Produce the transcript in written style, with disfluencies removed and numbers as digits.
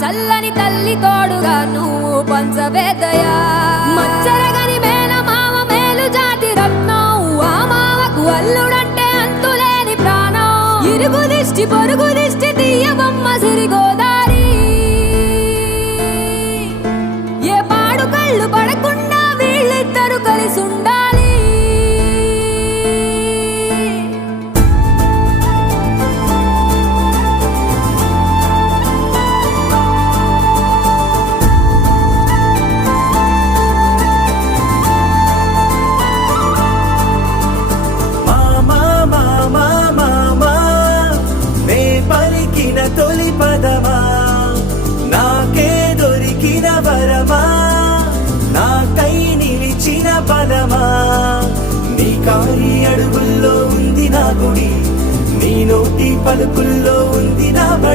చల్లని తల్లి తోడుగా నువ్వు పంచవేదయా మచ్చరగని మేన మామ మేలు జాతి రత్నం ఆ మామకు అల్లుడంటే అంతులేని ప్రాణం ఇరుగు దిష్టి పొరుగు దిష్టి తీయబొమ్మ సిరి గోదారి ఏ పాడు కళ్ళు పడకుండా వీళ్ళిద్దరు కలిసి ఉండాలి తొలి పదమా నాకే దొరికిన వరమా నాకై నిలిచిన పదమా నీ కాలి అడుగుల్లో ఉంది నా గుడి నీ నోటి పలుకుల్లో ఉంది నా బడి